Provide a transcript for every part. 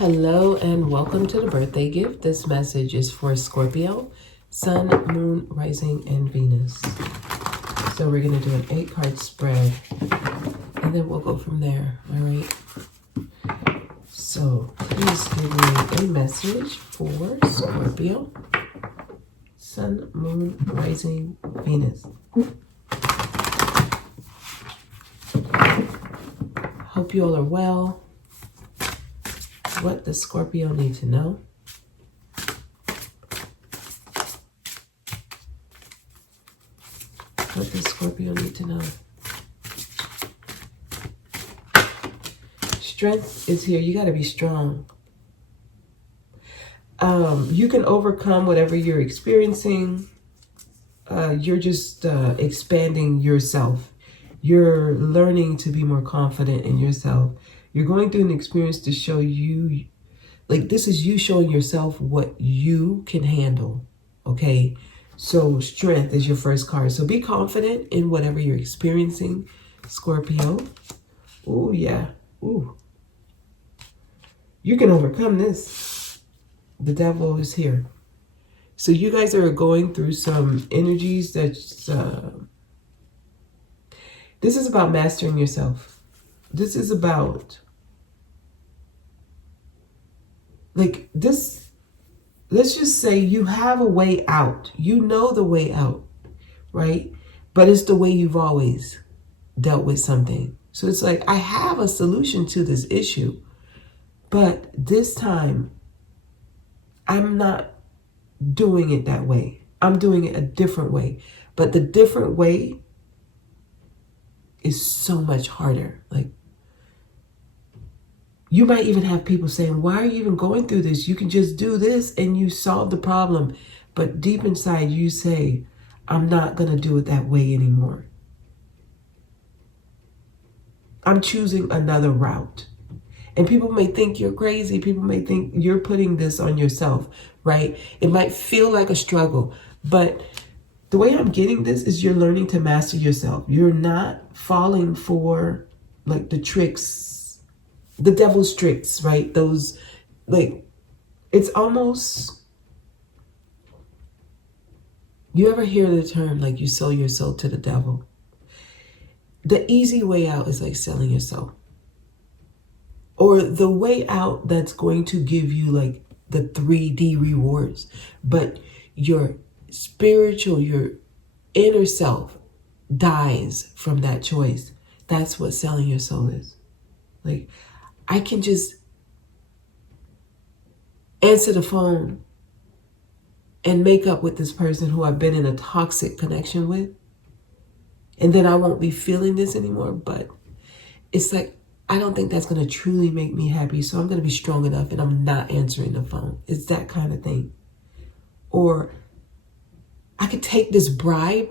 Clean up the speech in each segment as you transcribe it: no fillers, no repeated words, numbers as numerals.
Hello and welcome to the birthday gift. This message is for Scorpio, Sun, Moon, Rising, and Venus. So we're going to do an 8-card spread and then we'll go from there. All right. So please give me a message for Scorpio, Sun, Moon, Rising, Venus. Hope you all are well. What does Scorpio need to know? What does Scorpio need to know? Strength is here. You got to be strong. You can overcome whatever you're experiencing. You're just expanding yourself. You're learning to be more confident in yourself. You're going through an experience to show you, like this is you showing yourself what you can handle, okay? So strength is your first card. So be confident in whatever you're experiencing, Scorpio. Oh, yeah. Ooh. You can overcome this. The devil is here. So you guys are going through some energies that's, this is about mastering yourself. This is about, like this, let's just say you have a way out. You know the way out, right? But it's the way you've always dealt with something. So it's like, I have a solution to this issue, but this time I'm not doing it that way. I'm doing it a different way. But the different way is so much harder. Like, you might even have people saying, why are you even going through this? You can just do this and you solve the problem. But deep inside you say, I'm not going to do it that way anymore. I'm choosing another route. And people may think you're crazy. People may think you're putting this on yourself, right? It might feel like a struggle. But the way I'm getting this is you're learning to master yourself. You're not falling for like the tricks, the devil's tricks, right? Those, like, it's almost, you ever hear the term, like, you sell your soul to the devil? The easy way out is like selling your soul. Or the way out that's going to give you like the 3D rewards. But your spiritual, your inner self dies from that choice. That's what selling your soul is. Like, I can just answer the phone and make up with this person who I've been in a toxic connection with. And then I won't be feeling this anymore. But it's like, I don't think that's going to truly make me happy. So I'm going to be strong enough and I'm not answering the phone. It's that kind of thing. Or I could take this bribe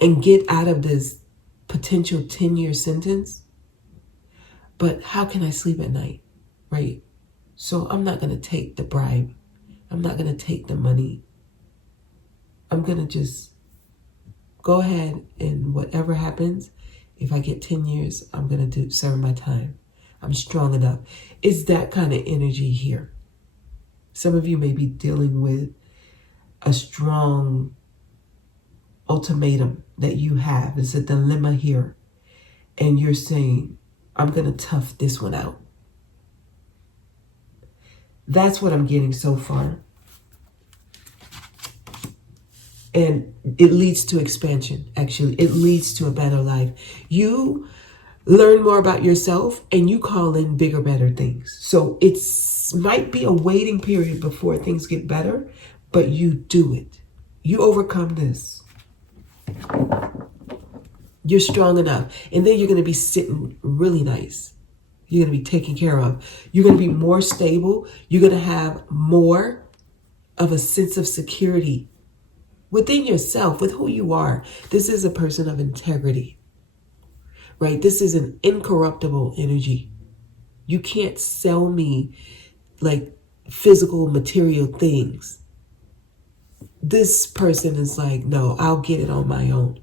and get out of this potential 10-year sentence. But how can I sleep at night, right? So I'm not going to take the bribe. I'm not going to take the money. I'm going to just go ahead and whatever happens, if I get 10 years, I'm going to serve my time. I'm strong enough. It's that kind of energy here. Some of you may be dealing with a strong ultimatum that you have. It's a dilemma here. And you're saying, I'm going to tough this one out. That's what I'm getting so far. And it leads to expansion, actually. It leads to a better life. You learn more about yourself and you call in bigger, better things. So it might be a waiting period before things get better, but you do it. You overcome this. You're strong enough. And then you're going to be sitting really nice. You're going to be taken care of. You're going to be more stable. You're going to have more of a sense of security within yourself, with who you are. This is a person of integrity, right? This is an incorruptible energy. You can't sell me like physical material things. This person is like, no, I'll get it on my own.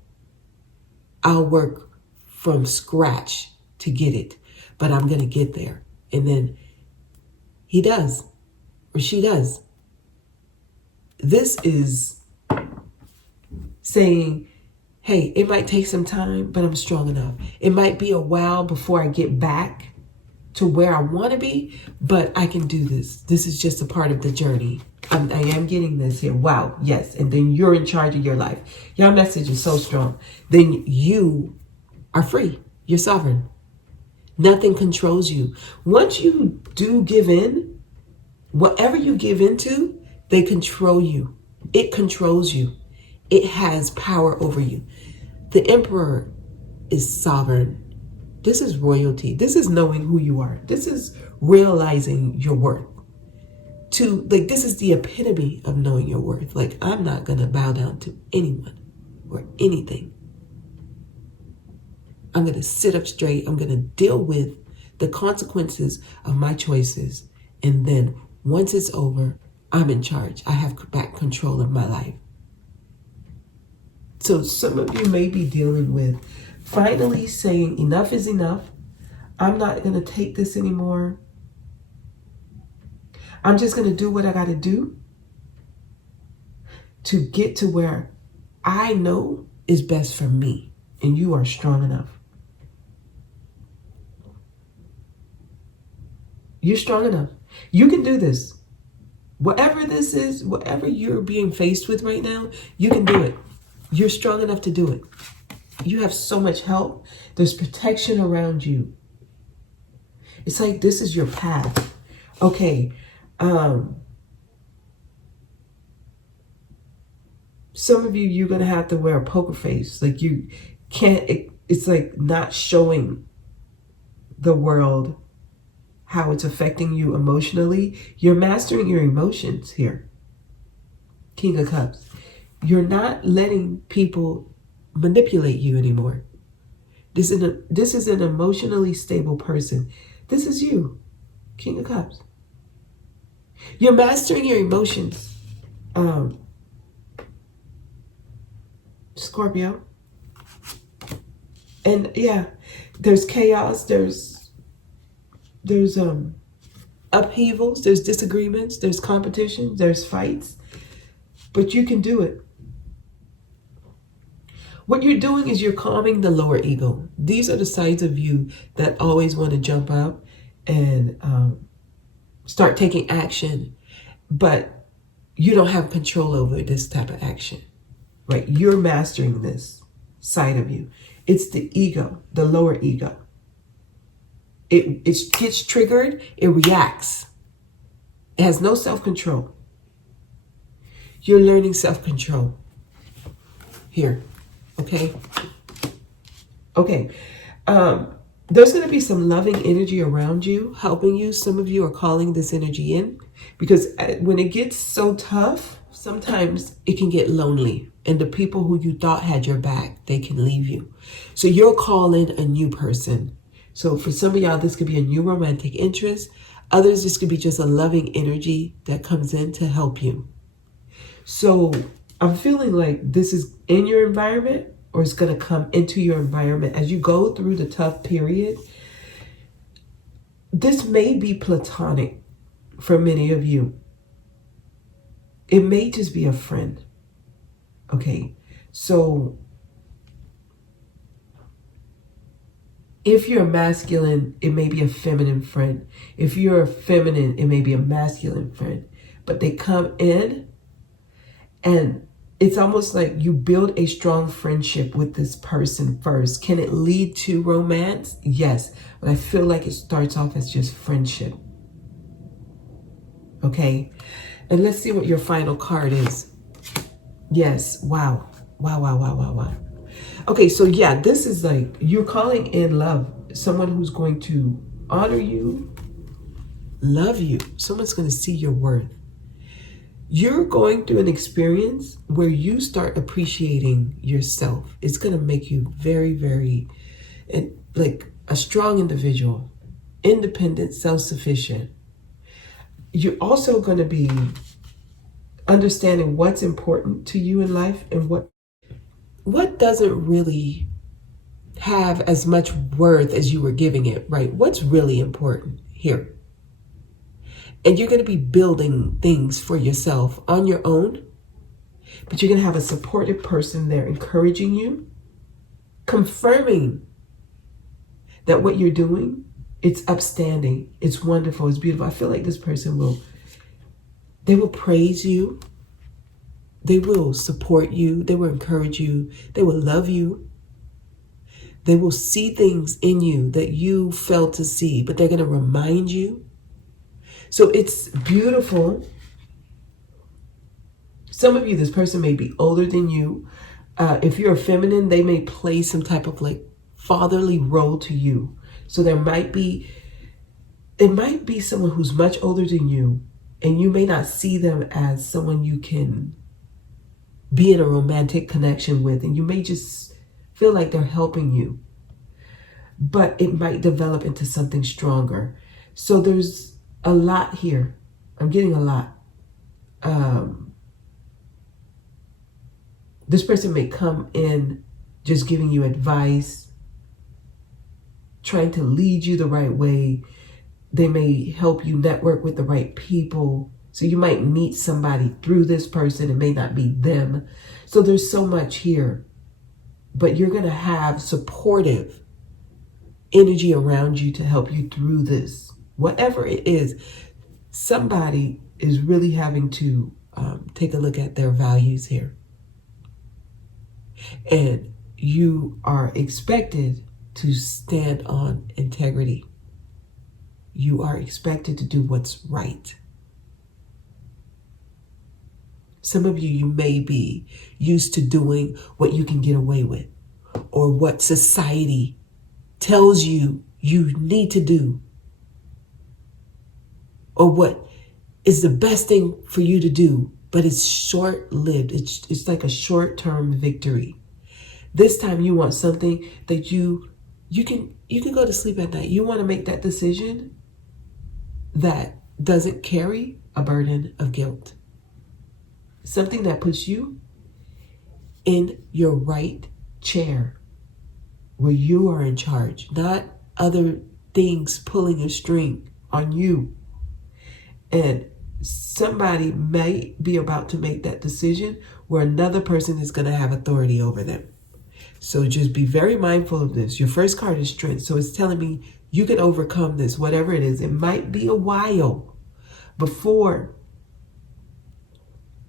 I'll work from scratch to get it, but I'm going to get there. And then He does, or she does. This is saying, hey, it might take some time, but I'm strong enough. It might be a while before I get back to where I want to be, but I can do this. This is just a part of the journey. I am getting this here. Wow, yes. And then you're in charge of your life. Your message is so strong. Then you are free. You're sovereign. Nothing controls you. Once you do give in, whatever you give into, they control you. It controls you. It has power over you. The emperor is sovereign. This is royalty. This is knowing who you are. This is realizing your worth. This is the epitome of knowing your worth. Like, I'm not going to bow down to anyone or anything. I'm going to sit up straight. I'm going to deal with the consequences of my choices. And then once it's over, I'm in charge. I have back control of my life. So some of you may be dealing with finally saying enough is enough. I'm not going to take this anymore. I'm just going to do what I got to do to get to where I know is best for me. And you are strong enough. You're strong enough. You can do this. Whatever this is, whatever you're being faced with right now, you can do it. You're strong enough to do it. You have so much help. There's protection around you. It's like this is your path. Okay. Some of you, you're going to have to wear a poker face. Like you can't, it's like not showing the world how it's affecting you emotionally. You're mastering your emotions here. King of Cups. You're not letting people manipulate you anymore. This is an emotionally stable person. This is you, King of Cups. You're mastering your emotions, Scorpio. And yeah, there's chaos, there's upheavals, there's disagreements, there's competition, there's fights, but you can do it. What you're doing is you're calming the lower ego. These are the sides of you that always want to jump up and start taking action, but you don't have control over this type of action, right? You're mastering this side of you. It's the ego, the lower ego. It gets triggered, it reacts. It has no self-control. You're learning self-control here. Okay. There's going to be some loving energy around you, helping you. Some of you are calling this energy in because when it gets so tough, sometimes it can get lonely. And the people who you thought had your back, they can leave you. So you're calling a new person. So for some of y'all, this could be a new romantic interest. Others, this could be just a loving energy that comes in to help you. So I'm feeling like this is in your environment or it's going to come into your environment as you go through the tough period. This may be platonic for many of you. It may just be a friend. Okay, so if you're a masculine, it may be a feminine friend. If you're a feminine, it may be a masculine friend. But they come in and it's almost like you build a strong friendship with this person first. Can it lead to romance? Yes. But I feel like it starts off as just friendship. Okay. And let's see what your final card is. Yes. Wow. Wow. Okay. So yeah, this is like you're calling in love. Someone who's going to honor you, love you. Someone's going to see your worth. You're going through an experience where you start appreciating yourself. It's going to make you very, very, like a strong individual, independent, self-sufficient. You're also going to be understanding what's important to you in life and what doesn't really have as much worth as you were giving it, right? What's really important here? And you're going to be building things for yourself on your own. But you're going to have a supportive person there encouraging you, confirming that what you're doing, it's upstanding, it's wonderful, it's beautiful. I feel like this person they will praise you. They will support you. They will encourage you. They will love you. They will see things in you that you failed to see, but they're going to remind you. So it's beautiful. Some of you, this person may be older than you. If you're a feminine, they may play some type of like fatherly role to you. So it might be someone who's much older than you, and you may not see them as someone you can be in a romantic connection with, and you may just feel like they're helping you. But it might develop into something stronger. So there's a lot here. I'm getting a lot. This person may come in just giving you advice, trying to lead you the right way. They may help you network with the right people. So you might meet somebody through this person. It may not be them. So there's so much here. But you're going to have supportive energy around you to help you through this. Whatever it is, somebody is really having to take a look at their values here. And you are expected to stand on integrity. You are expected to do what's right. Some of you may be used to doing what you can get away with, or what society tells you you need to do, or what is the best thing for you to do, but it's short-lived. It's like a short-term victory. This time you want something that you can go to sleep at night. You want to make that decision that doesn't carry a burden of guilt. Something that puts you in your right chair, where you are in charge, not other things pulling a string on you. And somebody may be about to make that decision where another person is going to have authority over them. So just be very mindful of this. Your first card is strength. So it's telling me you can overcome this, whatever it is. It might be a while before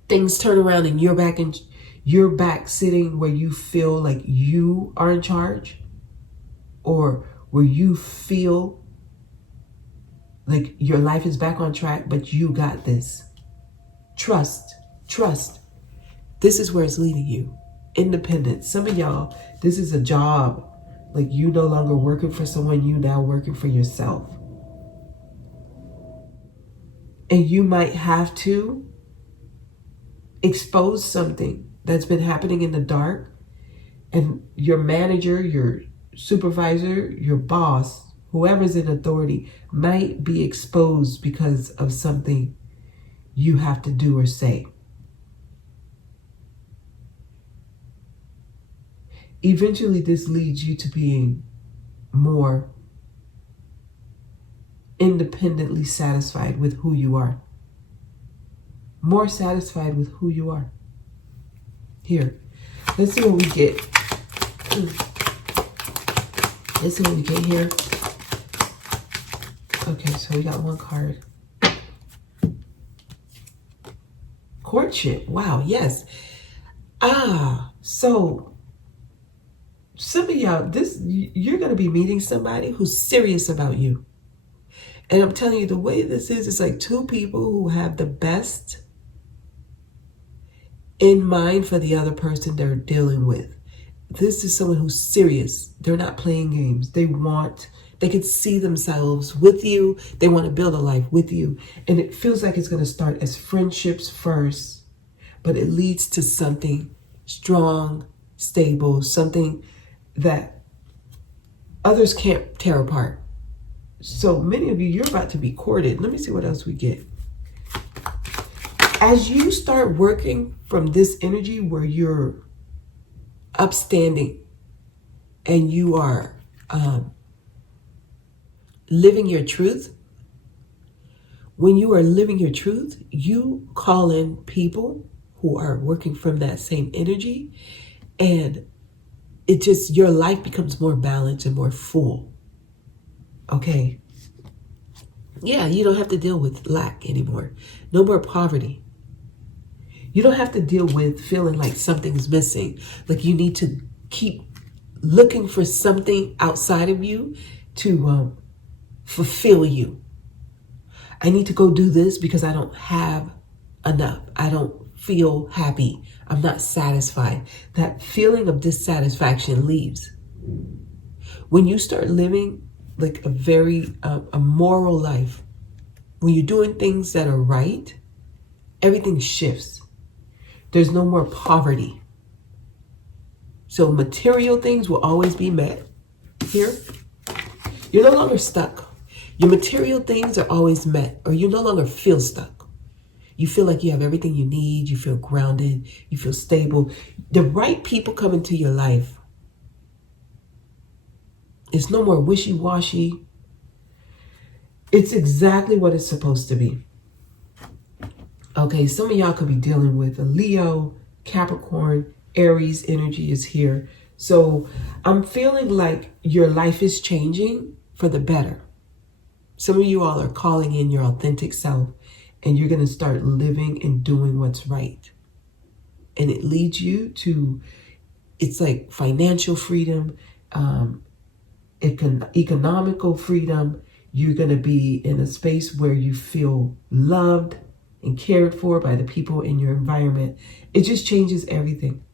things turn around and you're back sitting where you feel like you are in charge, or where you feel like your life is back on track, but you got this. Trust. This is where it's leading you. Independence. Some of y'all, this is a job. Like you no longer working for someone, you now working for yourself. And you might have to expose something that's been happening in the dark, and your manager, your supervisor, your boss, whoever's in authority might be exposed because of something you have to do or say. Eventually, this leads you to being more independently satisfied with who you are. More satisfied with who you are. Here, let's see what we get. Let's see what we get here. Okay, so we got one card. Courtship. Wow, yes. So some of y'all, you're going to be meeting somebody who's serious about you. And I'm telling you, the way this is, it's like two people who have the best in mind for the other person they're dealing with. This is someone who's serious. They're not playing games. They can see themselves with you. They want to build a life with you. And it feels like it's going to start as friendships first, but it leads to something strong, stable, something that others can't tear apart. So many of you, you're about to be courted. Let me see what else we get. As you start working from this energy where you're upstanding and you are living your truth, When you are living your truth, you call in people who are working from that same energy, and it just, your life becomes more balanced and more full. Okay. Yeah, you don't have to deal with lack anymore. No more poverty. You don't have to deal with feeling like something's missing. Like you need to keep looking for something outside of you to fulfill you. I need to go do this because I don't have enough. I don't feel happy. I'm not satisfied. That feeling of dissatisfaction leaves. When you start living like a moral life, when you're doing things that are right, everything shifts. There's no more poverty. So material things will always be met here. You're no longer stuck. Your material things are always met, or you no longer feel stuck. You feel like you have everything you need. You feel grounded. You feel stable. The right people come into your life. It's no more wishy-washy. It's exactly what it's supposed to be. Okay, some of y'all could be dealing with a Leo, Capricorn, Aries energy is here. So I'm feeling like your life is changing for the better. Some of you all are calling in your authentic self, and you're going to start living and doing what's right. And it leads you to, it's like financial freedom, economical freedom. You're going to be in a space where you feel loved and cared for by the people in your environment. It just changes everything.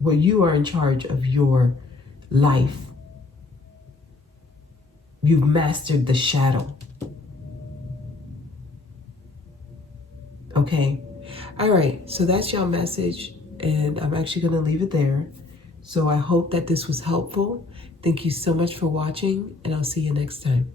Well, you are in charge of your life. You've mastered the shadow. Okay. All right. So that's your message. And I'm actually going to leave it there. So I hope that this was helpful. Thank you so much for watching, and I'll see you next time.